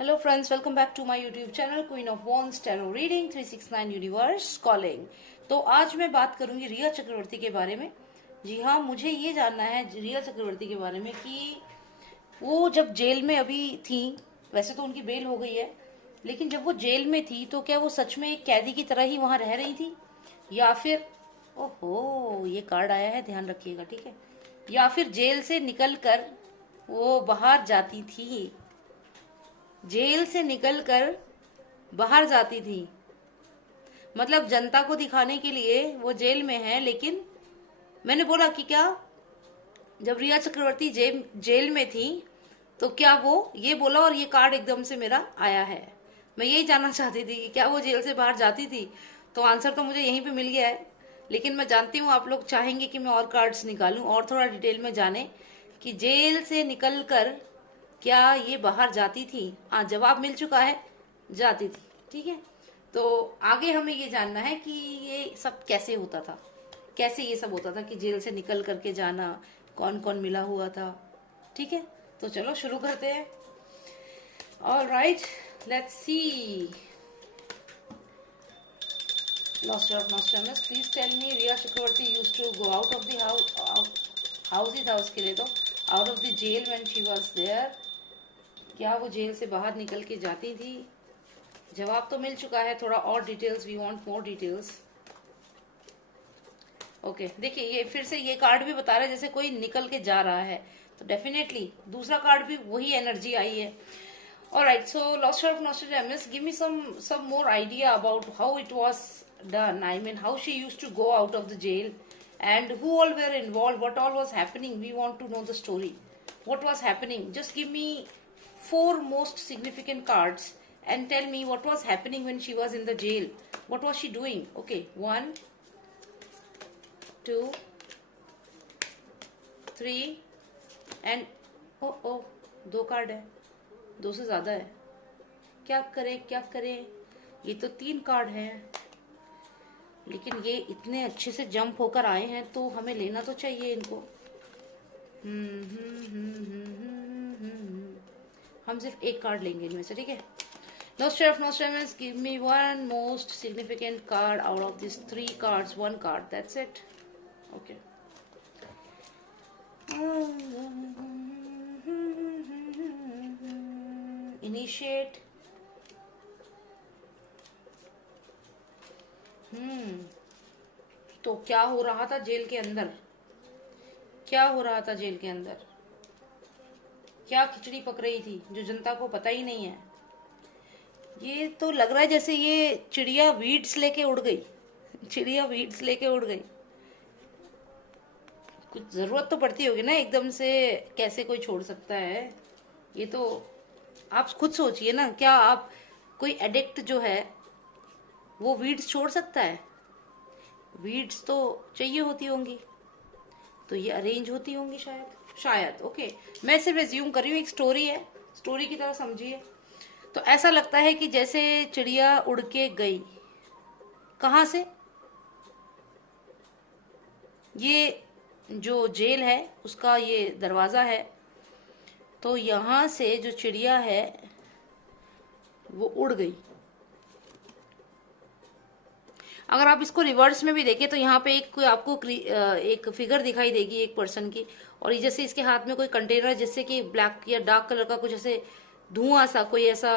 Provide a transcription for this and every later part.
Hello friends, welcome back to my YouTube channel Queen of Wands Tarot Reading 369 Universe Calling। तो आज मैं बात करूंगी रिया चक्रवर्ती के बारे में। जी हाँ, मुझे ये जानना है रिया चक्रवर्ती के बारे में कि वो जब जेल में अभी थी, वैसे तो उनकी बेल हो गई है, लेकिन जब वो जेल में थी तो क्या वो सच में एक कैदी की तरह ही वहां रह रही थी, या फिर ओहो ये कार्ड आया है, ध्यान रखिएगा, ठीक है, या फिर जेल से निकल कर वो बाहर जाती थी, जेल से निकलकर बाहर जाती थी। मतलब जनता को दिखाने के लिए वो जेल में है, लेकिन मैंने बोला कि क्या जब रिया चक्रवर्ती जेल में थी तो क्या वो ये बोला, और ये कार्ड एकदम से मेरा आया है। मैं यही जानना चाहती थी कि क्या वो जेल से बाहर जाती थी, तो आंसर तो मुझे यहीं पे मिल गया है। लेकिन मैं जानती हूँ आप लोग चाहेंगे कि मैं और कार्ड्स निकालूं और थोड़ा डिटेल में जाने कि जेल से निकलकर क्या ये बाहर जाती थी। हाँ, जवाब मिल चुका है, जाती थी। ठीक है, तो आगे हमें ये जानना है कि ये सब कैसे होता था, कैसे ये सब होता था कि जेल से निकल करके जाना, कौन कौन मिला हुआ था। ठीक है, तो चलो शुरू करते हैं। All right, let's see. Lost of Nostradamus, please tell me Riya Chakravarti used to go out of the house ही था उसके लिए, तो out of the jail when she was there, क्या वो जेल से बाहर निकल के जाती थी। जवाब तो मिल चुका है, थोड़ा और details, we want more details. Okay, देखिए ये फिर से ये कार्ड भी बता रहा है जैसे कोई निकल के जा रहा है, तो डेफिनेटली दूसरा कार्ड भी वही एनर्जी आई है। Alright, so Lost of Nostradamus, give me some more idea about how it was done. I mean, how she used to go out of the jail, and who all were involved, what all was happening. We want to know the story. What was happening? Just give me 4 most significant cards and tell me what was happening when she was in the jail. What was she doing? Okay, 1, 2, 3 and oh, 2 card है, 2 से ज्यादा है। क्या करें क्या करें, ये तो 3 कार्ड हैं, लेकिन ये इतने अच्छे से जंप होकर आए हैं तो हमें लेना तो चाहिए इनको। हम सिर्फ एक कार्ड लेंगे इनमें से, ठीक है। Nostradamus, give me one most significant card out of these 3 cards. 1 card, that's it. Okay. Initiate. तो क्या हो रहा था जेल के अंदर, क्या हो रहा था जेल के अंदर, क्या खिचड़ी पक रही थी जो जनता को पता ही नहीं है। ये तो लग रहा है जैसे ये चिड़िया वीड्स लेके उड़ गई, चिड़िया वीड्स लेके उड़ गई। कुछ जरूरत तो पड़ती होगी ना एकदम से, कैसे कोई छोड़ सकता है। ये तो आप खुद सोचिए ना, क्या आप कोई एडिक्ट जो है वो वीड्स छोड़ सकता है? वीड्स तो चाहिए होती होंगी, तो ये अरेंज होती होंगी शायद, शायद। ओके, मैं सिर्फ एज्यूम कर रही हूँ, एक स्टोरी है, स्टोरी की तरह समझिए। तो ऐसा लगता है कि जैसे चिड़िया उड़ के गई, कहाँ से? ये जो जेल है उसका ये दरवाजा है, तो यहां से जो चिड़िया है वो उड़ गई। अगर आप इसको रिवर्स में भी देखें तो यहाँ पे एक आपको एक फिगर दिखाई देगी एक पर्सन की, और ये जैसे इसके हाथ में कोई कंटेनर, जिससे कि ब्लैक या डार्क कलर का कुछ ऐसे धुआं सा, कोई ऐसा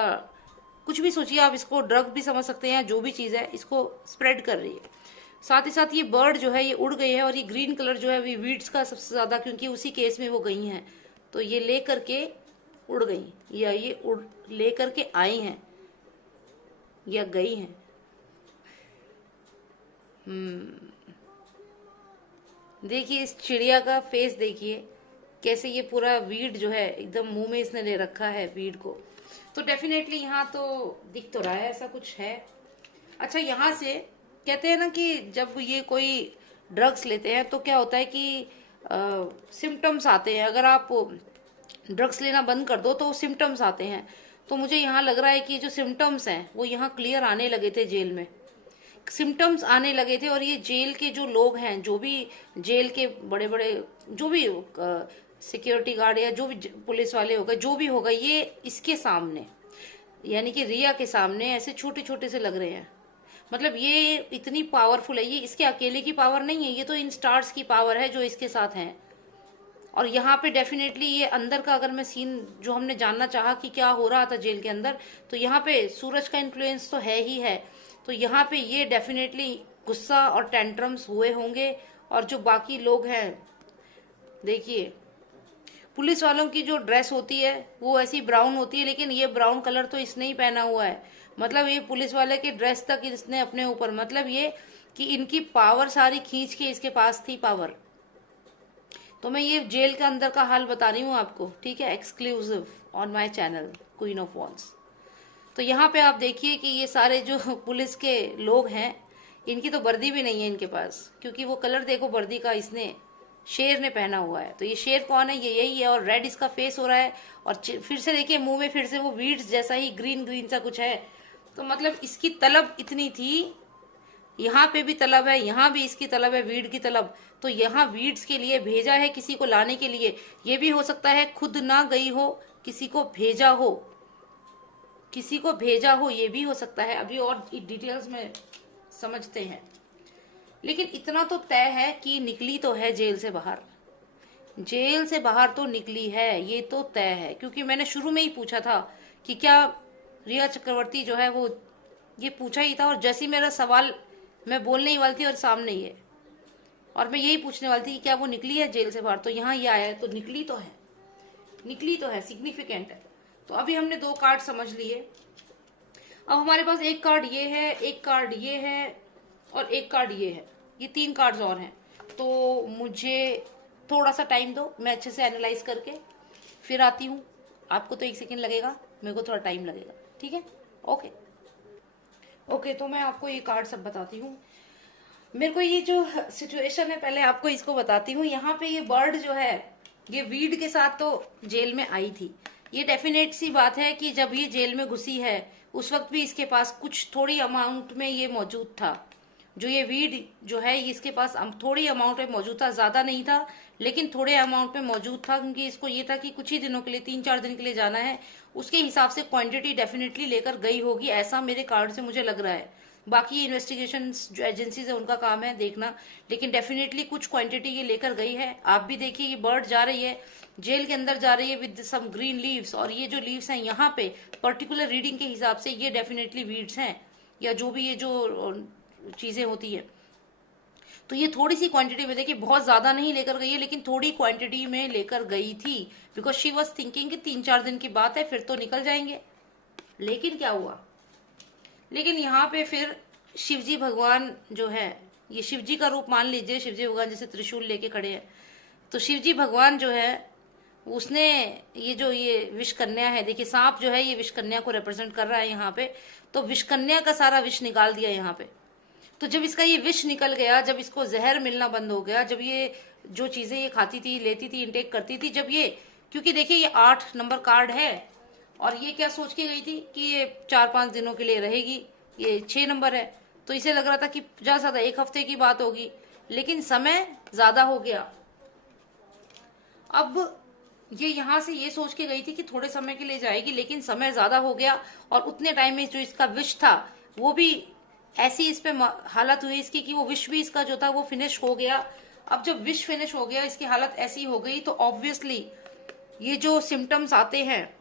कुछ भी सोचिए आप, इसको ड्रग भी समझ सकते हैं, जो भी चीज है इसको स्प्रेड कर रही है। साथ ही साथ ये बर्ड जो है ये उड़ गई है, और ये ग्रीन कलर जो है ये वीड्स का सबसे ज्यादा, क्योंकि उसी केस में वो गई हैं, तो ये ले करके उड़ गई, या ये उड़ ले करके आई हैं या गई हैं। देखिए इस चिड़िया का फेस देखिए, कैसे ये पूरा वीड जो है एकदम मुंह में इसने ले रखा है वीड को, तो डेफिनेटली यहाँ तो दिख तो रहा है ऐसा कुछ है। अच्छा, यहाँ से कहते हैं ना कि जब ये कोई ड्रग्स लेते हैं तो क्या होता है कि सिम्टम्स आते हैं। अगर आप ड्रग्स लेना बंद कर दो तो सिम्टम्स आते हैं, तो मुझे यहाँ लग रहा है कि जो सिम्टम्स हैं वो यहाँ क्लियर आने लगे थे, जेल में सिम्टम्स आने लगे थे। और ये जेल के जो लोग हैं, जो भी जेल के बड़े बड़े, जो भी सिक्योरिटी गार्ड या जो भी पुलिस वाले हो गए, जो भी होगा, ये इसके सामने यानी कि रिया के सामने ऐसे छोटे छोटे से लग रहे हैं। मतलब ये इतनी पावरफुल है, ये इसके अकेले की पावर नहीं है, ये तो इन स्टार्स की पावर है जो इसके साथ हैं। और यहाँ पे डेफिनेटली ये अंदर का अगर मैं सीन जो हमने जानना चाहा कि क्या हो रहा था जेल के अंदर, तो यहाँ पे सूरज का इन्फ्लुएंस तो है ही है। तो यहाँ पे ये डेफिनेटली गुस्सा और टेंट्रम्स हुए होंगे। और जो बाकी लोग हैं, देखिए पुलिस वालों की जो ड्रेस होती है वो ऐसी ब्राउन होती है, लेकिन ये ब्राउन कलर तो इसने ही पहना हुआ है। मतलब ये पुलिस वाले की ड्रेस तक इसने अपने ऊपर, मतलब ये कि इनकी पावर सारी खींच के इसके पास थी पावर। तो मैं ये जेल के अंदर का हाल बता रही हूँ आपको, ठीक है, exclusive on my channel queen of wands. तो यहाँ पे आप देखिए कि ये सारे जो पुलिस के लोग हैं, इनकी तो वर्दी भी नहीं है इनके पास, क्योंकि वो कलर देखो वर्दी का, इसने शेर ने पहना हुआ है। तो ये शेर कौन है? ये यही है। और रेड इसका फेस हो रहा है। और फिर से देखिए मुंह में फिर से वो वीड्स जैसा ही ग्रीन ग्रीन सा कुछ है। तो मतलब इसकी तलब इतनी थी, यहाँ पे भी तलब है, यहाँ भी इसकी तलब है, वीड की तलब। तो यहाँ वीड्स के लिए भेजा है किसी को लाने के लिए। ये भी हो सकता है खुद ना गई हो, किसी को भेजा हो, किसी को भेजा हो, ये भी हो सकता है। अभी और डिटेल्स में समझते हैं। लेकिन इतना तो तय है कि निकली तो है जेल से बाहर, जेल से बाहर तो निकली है, ये तो तय है। क्योंकि मैंने शुरू में ही पूछा था कि क्या रिया चक्रवर्ती जो है वो, ये पूछा ही था। और जैसे मेरा सवाल मैं बोलने ही वाली थी और सामने ही है, और मैं यही पूछने वाली थी कि क्या वो निकली है जेल से बाहर। तो यहाँ ये आया है, तो निकली तो है, निकली तो है, सिग्निफिकेंट है। तो अभी हमने 2 कार्ड समझ लिए। अब हमारे पास एक कार्ड ये है, एक कार्ड ये है, और एक कार्ड ये है। ये 3 कार्ड्स और हैं। तो मुझे थोड़ा सा टाइम दो, मैं अच्छे से एनालाइज करके फिर आती हूँ। आपको तो 1 सेकेंड लगेगा, मेरे को थोड़ा टाइम लगेगा, ठीक है? Okay okay. तो मैं आपको ये कार्ड सब बताती हूँ। मेरे को ये जो सिचुएशन है, पहले आपको इसको बताती हूँ। यहाँ पे ये बर्ड जो है, ये वीड के साथ तो जेल में आई थी। ये डेफिनेट सी बात है कि जब ये जेल में घुसी है उस वक्त भी इसके पास कुछ थोड़ी अमाउंट में ये मौजूद था। जो ये वीड जो है ये इसके पास थोड़ी अमाउंट में मौजूद था, ज्यादा नहीं था लेकिन थोड़े अमाउंट में मौजूद था। क्योंकि इसको ये था कि कुछ ही दिनों के लिए, 3-4 दिन के लिए जाना है, उसके हिसाब से क्वांटिटी डेफिनेटली लेकर गई होगी, ऐसा मेरे कार्ड से मुझे लग रहा है। बाकी इन्वेस्टिगेशन जो एजेंसीज है उनका काम है देखना, लेकिन डेफिनेटली कुछ क्वांटिटी ये लेकर गई है। आप भी देखिए ये बर्ड जा रही है, जेल के अंदर जा रही है विद सम ग्रीन लीव्स। और ये जो लीव्स हैं यहाँ पे पर्टिकुलर रीडिंग के हिसाब से ये डेफिनेटली वीड्स हैं, या जो भी ये जो चीजें होती है। तो ये थोड़ी सी क्वांटिटी में, देखिए बहुत ज्यादा नहीं लेकर गई है लेकिन थोड़ी क्वांटिटी में लेकर गई थी, बिकॉज शी वॉज थिंकिंग कि 3-4 दिन की बात है फिर तो निकल जाएंगे। लेकिन क्या हुआ, लेकिन यहाँ पे फिर शिवजी भगवान जो है, ये शिवजी का रूप मान लीजिए, शिवजी भगवान जैसे त्रिशूल लेके खड़े हैं। तो शिवजी भगवान जो है उसने ये जो ये विष कन्या है, देखिए सांप जो है ये विष कन्या को रिप्रेजेंट कर रहा है यहाँ पे। तो विष कन्या का सारा विष निकाल दिया यहाँ पे। तो जब इसका ये विष निकल गया, जब इसको जहर मिलना बंद हो गया, जब ये जो चीजें ये खाती थी, लेती थी, इनटेक करती थी, जब ये, क्योंकि देखिए ये 8 नंबर कार्ड है और ये क्या सोच के गई थी कि ये 4-5 दिनों के लिए रहेगी, ये 6 नंबर है। तो इसे लग रहा था कि ज्यादा से ज्यादा 1 हफ्ते की बात होगी, लेकिन समय ज्यादा हो गया। अब ये यहाँ से ये सोच के गई थी कि थोड़े समय के लिए जाएगी, लेकिन समय ज्यादा हो गया और उतने टाइम में जो इसका विष था वो भी ऐसी इस पे हालत हुई इसकी कि वो विष भी इसका जो था वो फिनिश हो गया। अब जब विष फिनिश हो गया, इसकी हालत ऐसी हो गई, तो ऑब्वियसली ये जो सिम्टम्स आते हैं,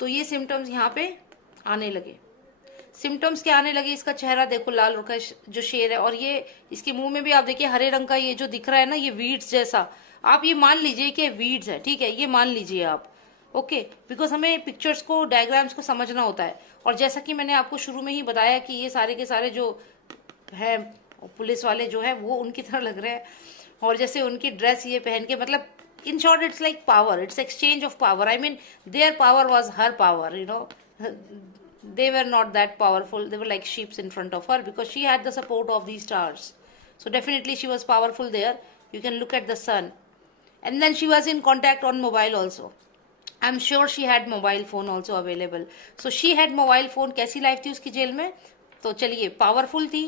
तो ये सिम्टम्स यहाँ पे आने लगे। सिम्टम्स क्या आने लगे, इसका चेहरा देखो लाल रंग का जो शेर है, और ये इसके मुंह में भी आप देखिए हरे रंग का ये जो दिख रहा है ना, ये वीड्स जैसा, आप ये मान लीजिए कि वीड्स है, ठीक है, ये मान लीजिए आप, ओके। बिकॉज हमें पिक्चर्स को, डायग्राम्स को समझना होता है। और जैसा कि मैंने आपको शुरू में ही बताया कि ये सारे के सारे जो है पुलिस वाले जो है वो उनकी तरह लग रहे हैं, और जैसे उनकी ड्रेस ये पहन के, मतलब in short it's like power, it's exchange of power. I mean their power was her power, you know. They were not that powerful, they were like sheep in front of her because she had the support of these stars. So definitely she was powerful there. You can look at the sun, and then she was in contact on mobile also. I'm sure she had mobile phone also available. So she had mobile phone. कैसी life थी उसकी jail में, तो चलिए powerful थी,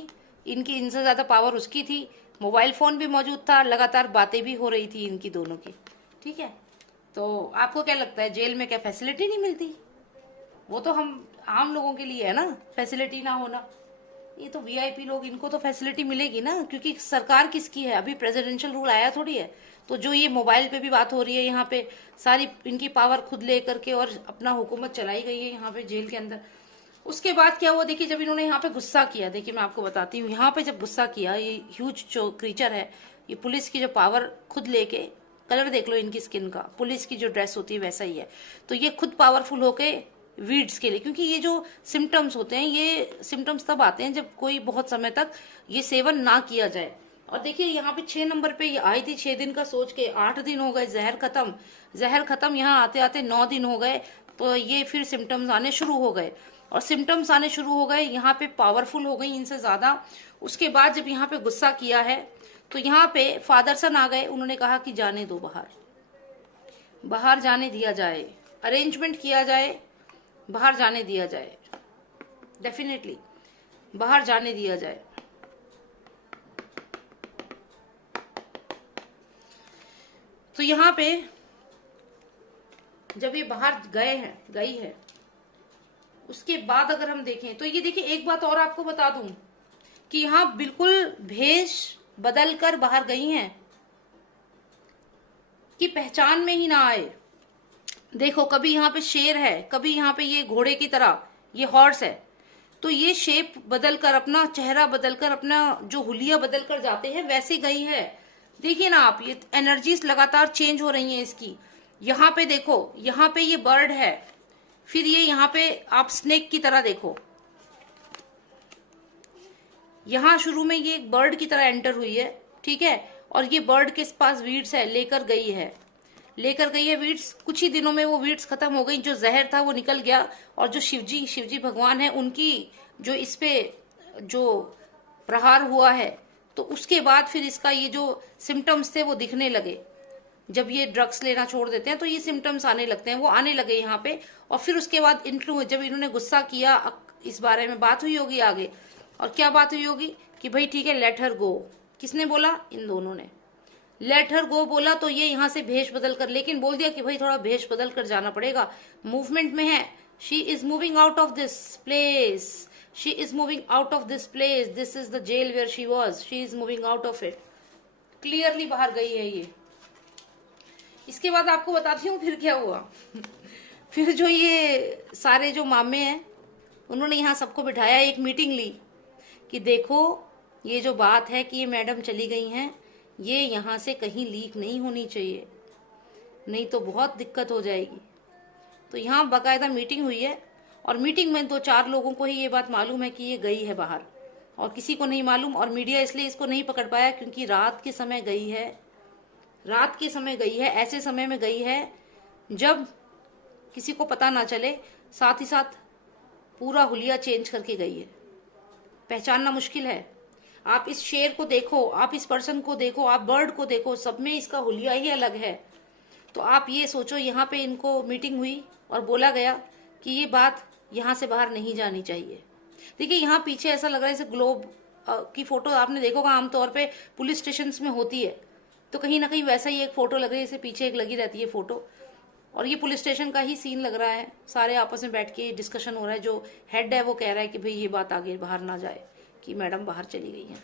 इनकी इनसे ज्यादा पावर उसकी थी। मोबाइल फोन भी मौजूद था, लगातार बातें भी हो रही थी इनकी दोनों की, ठीक है। तो आपको क्या लगता है जेल में क्या फैसिलिटी नहीं मिलती? वो तो हम आम लोगों के लिए है ना फैसिलिटी ना होना। ये तो वीआईपी लोग, इनको तो फैसिलिटी मिलेगी ना, क्योंकि सरकार किसकी है? अभी प्रेसिडेंशियल रूल आया थोड़ी है। तो जो ये मोबाइल पे भी बात हो रही है, यहाँ पे सारी इनकी पावर खुद ले करके और अपना हुकूमत चलाई गई है यहाँ पे जेल के अंदर। उसके बाद क्या हुआ देखिए, जब इन्होंने यहाँ पे गुस्सा किया, देखिए मैं आपको बताती हूँ, यहाँ पे जब गुस्सा किया, ये ह्यूज जो क्रीचर है, ये पुलिस की जो पावर खुद लेके, कलर देख लो इनकी स्किन का, पुलिस की जो ड्रेस होती है वैसा ही है, तो ये खुद पावरफुल होके वीड्स के लिए, क्योंकि ये जो सिम्टम्स होते हैं, ये सिम्टम्स तब आते हैं जब कोई बहुत समय तक ये सेवन ना किया जाए। और देखिए यहाँ पे 6 नंबर पे ये आई थी, 6 दिन का सोच के, 8 दिन हो गए, जहर खत्म, यहाँ आते आते 9 दिन हो गए, तो ये फिर सिम्टम्स आने शुरू हो गए, और सिम्टम्स आने शुरू हो गए, यहाँ पे पावरफुल हो गई इनसे ज्यादा। उसके बाद जब यहाँ पे गुस्सा किया है, तो यहाँ पे फादर सन आ गए, उन्होंने कहा कि जाने दो, बाहर जाने दिया जाए, अरेंजमेंट किया जाए, बाहर जाने दिया जाए, डेफिनेटली बाहर जाने दिया जाए। तो यहाँ पे जब ये बाहर गई है, उसके बाद अगर हम देखें तो ये देखिए, एक बात और आपको बता दूं कि यहाँ बिल्कुल भेष बदल कर बाहर गई हैं कि पहचान में ही ना आए। देखो, कभी यहाँ पे शेर है, कभी यहाँ पे ये घोड़े की तरह ये हॉर्स है, तो ये शेप बदलकर, अपना चेहरा बदलकर, अपना जो हुलिया बदलकर जाते हैं, वैसे गई है। देखिए ना आप, ये एनर्जीज लगातार चेंज हो रही हैं इसकी। यहाँ पे देखो, यहाँ पे ये बर्ड है, फिर ये यहाँ पे आप स्नेक की तरह देखो, यहाँ शुरू में ये एक बर्ड की तरह एंटर हुई है, ठीक है, और ये बर्ड के पास वीड्स है, लेकर गई है वीड्स। कुछ ही दिनों में वो वीड्स खत्म हो गई, जो जहर था वो निकल गया, और जो शिवजी भगवान है, उनकी जो इस पे जो प्रहार हुआ है, तो उसके बाद फिर इसका ये जो सिम्टम्स थे वो दिखने लगे। जब ये ड्रग्स लेना छोड़ देते हैं तो ये सिम्टम्स आने लगते हैं, वो आने लगे यहाँ पे। और फिर उसके बाद जब इन्होंने गुस्सा किया, इस बारे में बात हुई होगी आगे, और क्या बात हुई होगी कि भाई ठीक है, लेट हर गो। किसने बोला? इन दोनों ने लेट हर गो बोला, तो ये यहाँ से भेष बदल कर, लेकिन बोल दिया कि भाई थोड़ा भेष बदल कर जाना पड़ेगा, मूवमेंट में है। She is moving out of this place, she is moving out of this place, this is the jail where she was, she is moving out of it. Clearly बाहर गई है ये। इसके बाद आपको बताती हूँ फिर क्या हुआ। फिर जो ये सारे जो मामे हैं, उन्होंने यहाँ सबको बिठाया, एक मीटिंग ली कि देखो, ये जो बात है कि ये मैडम चली गई हैं, ये यहाँ से कहीं लीक नहीं होनी चाहिए, नहीं तो बहुत दिक्कत हो जाएगी। तो यहाँ बाकायदा मीटिंग हुई है, और मीटिंग में 2-4 लोगों को ही ये बात मालूम है कि ये गई है बाहर, और किसी को नहीं मालूम। और मीडिया इसलिए इसको नहीं पकड़ पाया क्योंकि रात के समय गई है, ऐसे समय में गई है जब किसी को पता ना चले, साथ ही साथ पूरा हुलिया चेंज करके गई है, पहचानना मुश्किल है। आप इस शेर को देखो, आप इस पर्सन को देखो, आप बर्ड को देखो, सब में इसका हुलिया ही अलग है। तो आप ये सोचो, यहाँ पे इनको मीटिंग हुई और बोला गया कि ये बात यहाँ से बाहर नहीं जानी चाहिए। देखिए, यहाँ पीछे ऐसा लग रहा है जैसे ग्लोब की फोटो आपने देखो, आमतौर पे पुलिस स्टेशन में होती है, तो कहीं ना कहीं वैसा ही एक फोटो लग रही है, जैसे पीछे एक लगी रहती है फोटो, और ये पुलिस स्टेशन का ही सीन लग रहा है। सारे आपस में बैठ के डिस्कशन हो रहा है, जो हेड है वो कह रहा है कि भाई ये बात आगे बाहर ना जाए कि मैडम बाहर चली गई हैं।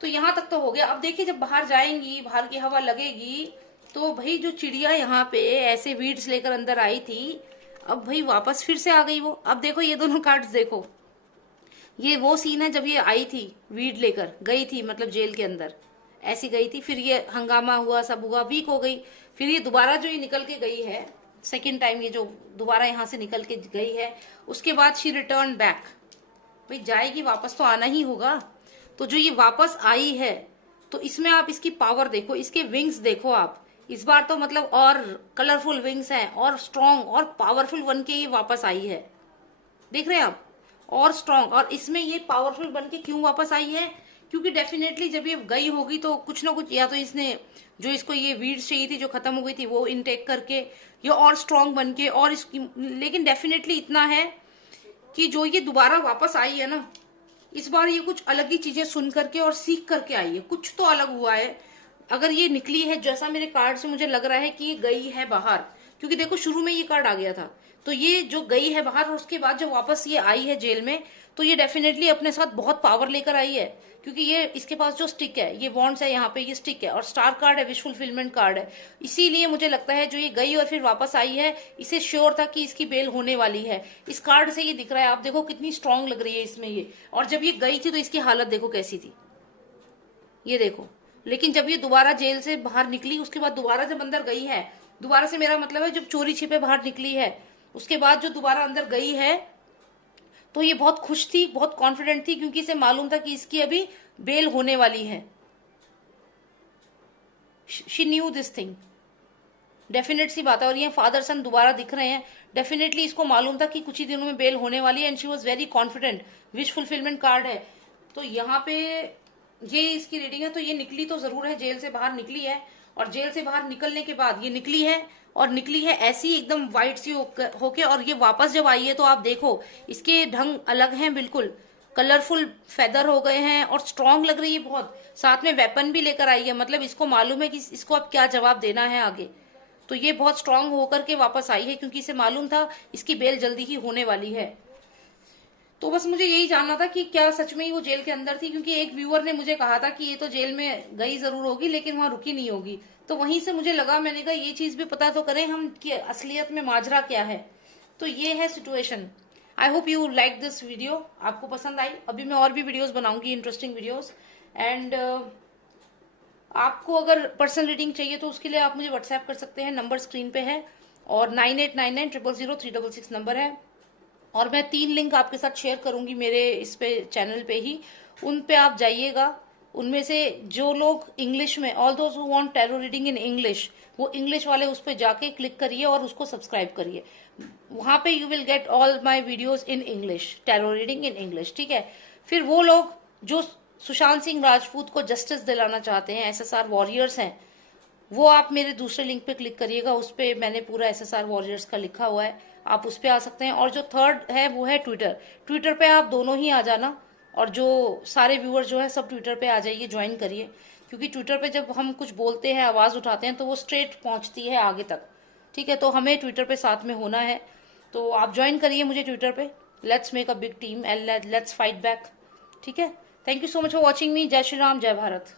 तो यहाँ तक तो हो गया। अब देखिए, जब बाहर जाएंगी, बाहर की हवा लगेगी, तो भाई जो चिड़िया यहाँ पे ऐसे वीड्स लेकर अंदर आई थी, अब भाई वापस फिर से आ गई वो। अब देखो ये दोनों कार्ड्स देखो, ये वो सीन है जब ये आई थी, वीड लेकर गई थी, मतलब जेल के अंदर ऐसी गई थी, फिर ये हंगामा हुआ, सब हुआ, वीक हो गई, फिर ये दोबारा जो ये निकल के गई है, सेकेंड टाइम ये जो दोबारा यहाँ से निकल के गई है, उसके बाद शी रिटर्न बैक। भाई जाएगी, वापस तो आना ही होगा। तो जो ये वापस आई है, तो इसमें आप इसकी पावर देखो, इसके विंग्स देखो आप, इस बार तो मतलब और कलरफुल विंग्स हैं, और स्ट्रॉन्ग और पावरफुल बन के ये वापस आई है। देख रहे हैं आप, और स्ट्रॉन्ग, और इसमें ये पावरफुल बन के क्यों वापस आई है? क्योंकि डेफिनेटली जब ये गई होगी तो कुछ ना कुछ, या तो इसने जो इसको ये वीड्स चाहिए थी जो खत्म हो गई थी वो इनटेक करके, या और स्ट्रॉन्ग बन के, और इसकी, लेकिन डेफिनेटली इतना है कि जो ये दोबारा वापस आई है ना, इस बार ये कुछ अलग ही चीजें सुन करके और सीख करके आई है, कुछ तो अलग हुआ है। अगर ये निकली है, जैसा मेरे कार्ड से मुझे लग रहा है कि ये गई है बाहर, क्योंकि देखो शुरू में ये कार्ड आ गया था, तो ये जो गई है बाहर और उसके बाद जब वापस ये आई है जेल में, तो ये डेफिनेटली अपने साथ बहुत पावर लेकर आई है, क्योंकि ये इसके पास जो स्टिक है, ये वॉन्ड्स है, यहाँ पे ये स्टिक है और स्टार कार्ड है, विश फुलफिलमेंट कार्ड है। इसीलिए मुझे लगता है जो ये गई और फिर वापस आई है, इसे श्योर था कि इसकी बेल होने वाली है। इस कार्ड से ये दिख रहा है, आप देखो कितनी स्ट्रांग लग रही है इसमें ये। और जब ये गई थी तो इसकी हालत देखो कैसी थी, ये देखो। लेकिन जब ये दोबारा जेल से बाहर निकली, उसके बाद दोबारा जब अंदर गई है, दोबारा से मेरा मतलब है जब चोरी छिपे बाहर निकली है, उसके बाद जो दोबारा अंदर गई है, तो ये बहुत खुश थी, बहुत कॉन्फिडेंट थी, क्योंकि इसे मालूम था कि इसकी अभी बेल होने वाली है। She knew this thing, definite सी बात है। और ये फादर सन दोबारा दिख रहे हैं, डेफिनेटली इसको मालूम था कि कुछ ही दिनों में बेल होने वाली है, and she was very confident. Wish fulfilment card है, तो यहाँ पे ये इसकी रीडिंग है। तो ये निकली तो जरूर है, जेल से बाहर निकली है, और जेल से बाहर निकलने के बाद ये निकली है, और निकली है ऐसी एकदम व्हाइट सी होके, और ये वापस जब आई है तो आप देखो इसके ढंग अलग हैं, बिल्कुल कलरफुल फेदर हो गए हैं और स्ट्रांग लग रही है बहुत। साथ में वेपन भी लेकर आई है, मतलब इसको मालूम है कि इसको अब क्या जवाब देना है आगे। तो ये बहुत स्ट्रांग होकर के वापस आई है, क्योंकि इसे मालूम था इसकी बेल जल्दी ही होने वाली है। तो बस मुझे यही जानना था कि क्या सच में ही वो जेल के अंदर थी, क्योंकि एक व्यूअर ने मुझे कहा था कि ये तो जेल में गई जरूर होगी लेकिन वहां रुकी नहीं होगी। तो वहीं से मुझे लगा, मैंने कहा ये चीज भी पता तो करें हम कि असलियत में माजरा क्या है। तो ये है situation. I hope you like this video, आपको पसंद आई। अभी मैं और भी वीडियोस बनाऊंगी, इंटरेस्टिंग वीडियोस। एंड आपको अगर पर्सनल रीडिंग चाहिए तो उसके लिए आप मुझे व्हाट्सएप कर सकते हैं, नंबर स्क्रीन पे है, और 9899000366 नंबर है। और मैं 3 लिंक आपके साथ शेयर करूंगी मेरे इस पे चैनल पे ही, उन पे आप जाइएगा। उनमें से जो लोग इंग्लिश में, all those who want tarot reading in English, वो इंग्लिश वाले उस पे जाके क्लिक करिए और उसको सब्सक्राइब करिए। वहां पे you will get all my videos in English, tarot reading in English, ठीक है। फिर वो लोग जो सुशांत सिंह राजपूत को जस्टिस दिलाना चाहते हैं, एसएसआर वॉरियर्स हैं, वो आप मेरे दूसरे लिंक पे क्लिक करिएगा, उस पे मैंने पूरा एसएसआर वॉरियर्स का लिखा हुआ है, आप उस पे आ सकते हैं। और जो थर्ड है वो है ट्विटर, ट्विटर पे आप दोनों ही आ जाना, और जो सारे व्यूअर जो है सब ट्विटर पे आ जाइए, ज्वाइन करिए, क्योंकि ट्विटर पे जब हम कुछ बोलते हैं, आवाज उठाते हैं, तो वो स्ट्रेट पहुंचती है आगे तक, ठीक है। तो हमें ट्विटर पे साथ में होना है, तो आप ज्वाइन करिए मुझे ट्विटर पे। Let's make a big team and let's fight back, ठीक है। Thank you so much for watching मी। जय श्री राम, जय भारत।